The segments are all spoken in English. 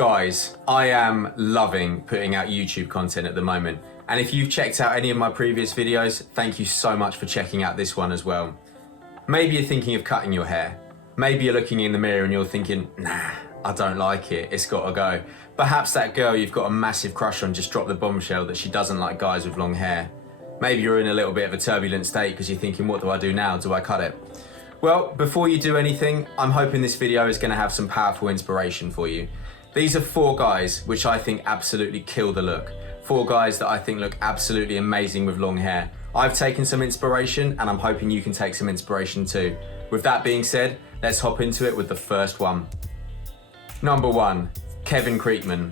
Guys, I am loving putting out YouTube content at the moment. And if you've checked out any of my previous videos, thank you so much for checking out this one as well. Maybe you're thinking of cutting your hair. Maybe you're looking in the mirror and you're thinking, nah, I don't like it, it's gotta go. Perhaps that girl you've got a massive crush on just dropped the bombshell that she doesn't like guys with long hair. Maybe you're in a little bit of a turbulent state because you're thinking, what do I do now? Do I cut it? Well, before you do anything, I'm hoping this video is gonna have some powerful inspiration for you. These are 4 guys which I think absolutely kill the look. 4 guys that I think look absolutely amazing with long hair. I've taken some inspiration and I'm hoping you can take some inspiration too. With that being said, let's hop into it with the first one. Number 1, Kevin Creekman.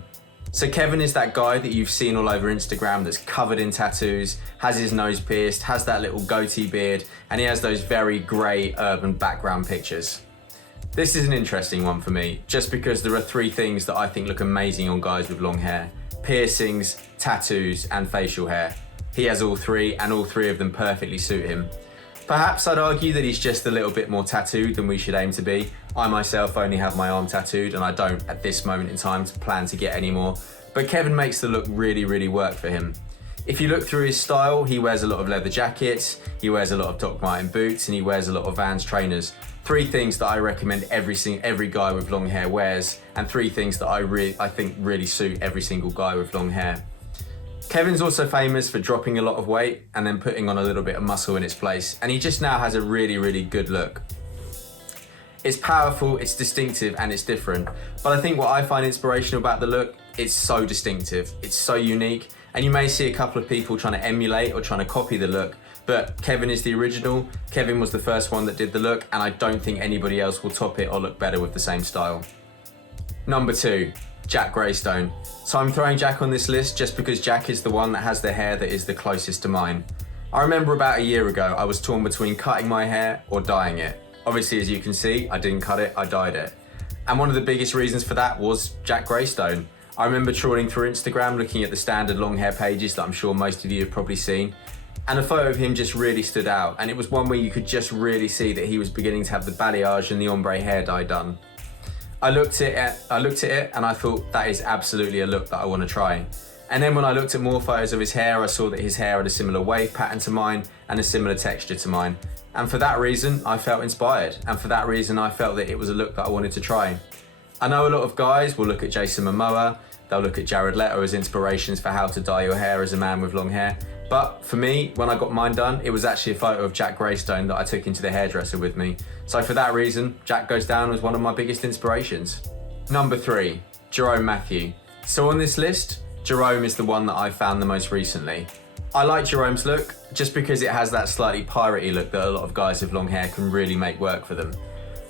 So Kevin is that guy that you've seen all over Instagram that's covered in tattoos, has his nose pierced, has that little goatee beard, and he has those very grey urban background pictures. This is an interesting one for me, just because there are 3 things that I think look amazing on guys with long hair: piercings, tattoos, and facial hair. He has all 3, and all 3 of them perfectly suit him. Perhaps I'd argue that he's just a little bit more tattooed than we should aim to be. I myself only have my arm tattooed, and I don't, at this moment in time, plan to get any more. But Kevin makes the look really work for him. If you look through his style, he wears a lot of leather jackets, he wears a lot of Doc Marten boots, and he wears a lot of Vans trainers. 3 things that I recommend every guy with long hair wears, and 3 things that I think really suit every single guy with long hair. Kevin's also famous for dropping a lot of weight and then putting on a little bit of muscle in its place, and he just now has a really good look. It's powerful, it's distinctive, and it's different. But I think what I find inspirational about the look, it's so distinctive, it's so unique, and you may see a couple of people trying to emulate or trying to copy the look, but Kevin is the original. Kevin was the first one that did the look, and I don't think anybody else will top it or look better with the same style. Number 2, Jack Greystone. So I'm throwing Jack on this list just because Jack is the one that has the hair that is the closest to mine. I remember about a year ago, I was torn between cutting my hair or dyeing it. Obviously, as you can see, I didn't cut it, I dyed it. And one of the biggest reasons for that was Jack Greystone. I remember trawling through Instagram, looking at the standard long hair pages that I'm sure most of you have probably seen. And a photo of him just really stood out. And it was one where you could just really see that he was beginning to have the balayage and the ombre hair dye done. I looked at it and I thought, that is absolutely a look that I want to try. And then when I looked at more photos of his hair, I saw that his hair had a similar wave pattern to mine and a similar texture to mine. And for that reason, I felt inspired. And for that reason, I felt that it was a look that I wanted to try. I know a lot of guys will look at Jason Momoa, they'll look at Jared Leto as inspirations for how to dye your hair as a man with long hair. But for me, when I got mine done, it was actually a photo of Jack Greystone that I took into the hairdresser with me. So for that reason, Jack goes down as one of my biggest inspirations. Number 3, Jerome Matthew. So on this list, Jerome is the one that I found the most recently. I like Jerome's look just because it has that slightly piratey look that a lot of guys with long hair can really make work for them.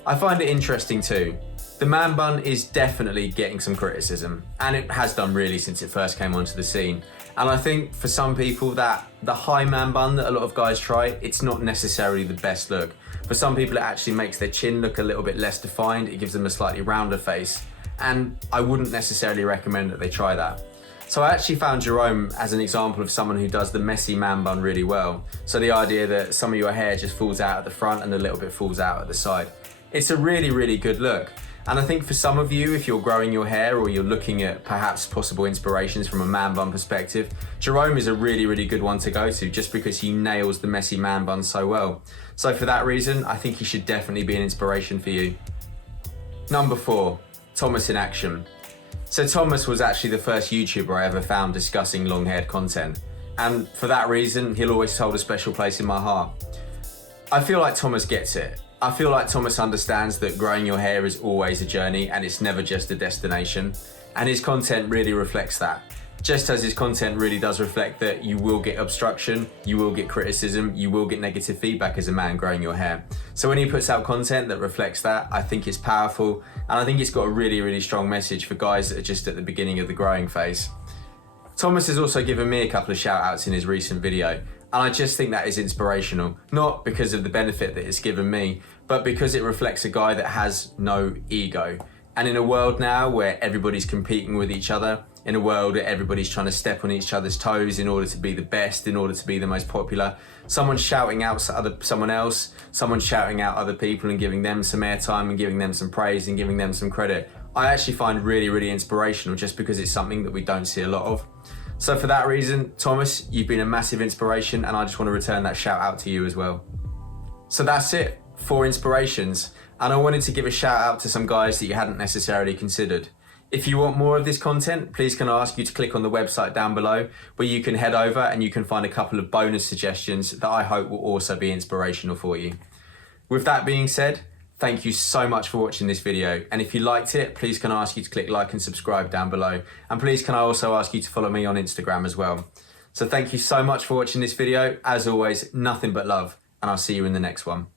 I find it interesting too. The man bun is definitely getting some criticism, and it has done really since it first came onto the scene. And I think for some people that the high man bun that a lot of guys try, it's not necessarily the best look. For some people it actually makes their chin look a little bit less defined, it gives them a slightly rounder face, and I wouldn't necessarily recommend that they try that. So I actually found Jerome as an example of someone who does the messy man bun really well. So the idea that some of your hair just falls out at the front and a little bit falls out at the side. It's a really good look. And I think for some of you, if you're growing your hair or you're looking at perhaps possible inspirations from a man bun perspective, Jerome is a really good one to go to just because he nails the messy man bun so well. So for that reason, I think he should definitely be an inspiration for you. Number 4, Thomasinaction. So Thomas was actually the first YouTuber I ever found discussing long-haired content. And for that reason, he'll always hold a special place in my heart. I feel like Thomas gets it. I feel like Thomas understands that growing your hair is always a journey and it's never just a destination. And his content really reflects that. Just as his content really does reflect that you will get obstruction, you will get criticism, you will get negative feedback as a man growing your hair. So when he puts out content that reflects that, I think it's powerful, and I think it's got a really strong message for guys that are just at the beginning of the growing phase. Thomas has also given me a couple of shout outs in his recent video, and I just think that is inspirational, not because of the benefit that it's given me, but because it reflects a guy that has no ego. And in a world now where everybody's competing with each other, in a world where everybody's trying to step on each other's toes in order to be the best, in order to be the most popular, someone's shouting out someone else, someone's shouting out other people and giving them some airtime and giving them some praise and giving them some credit. I actually find really inspirational just because it's something that we don't see a lot of. So for that reason, Thomas, you've been a massive inspiration, and I just want to return that shout out to you as well. So that's it, 4 inspirations. And I wanted to give a shout out to some guys that you hadn't necessarily considered. If you want more of this content, please can I ask you to click on the website down below, where you can head over and you can find a couple of bonus suggestions that I hope will also be inspirational for you. With that being said, thank you so much for watching this video. And if you liked it, please can I ask you to click like and subscribe down below. And please can I also ask you to follow me on Instagram as well. So thank you so much for watching this video. As always, nothing but love, and I'll see you in the next one.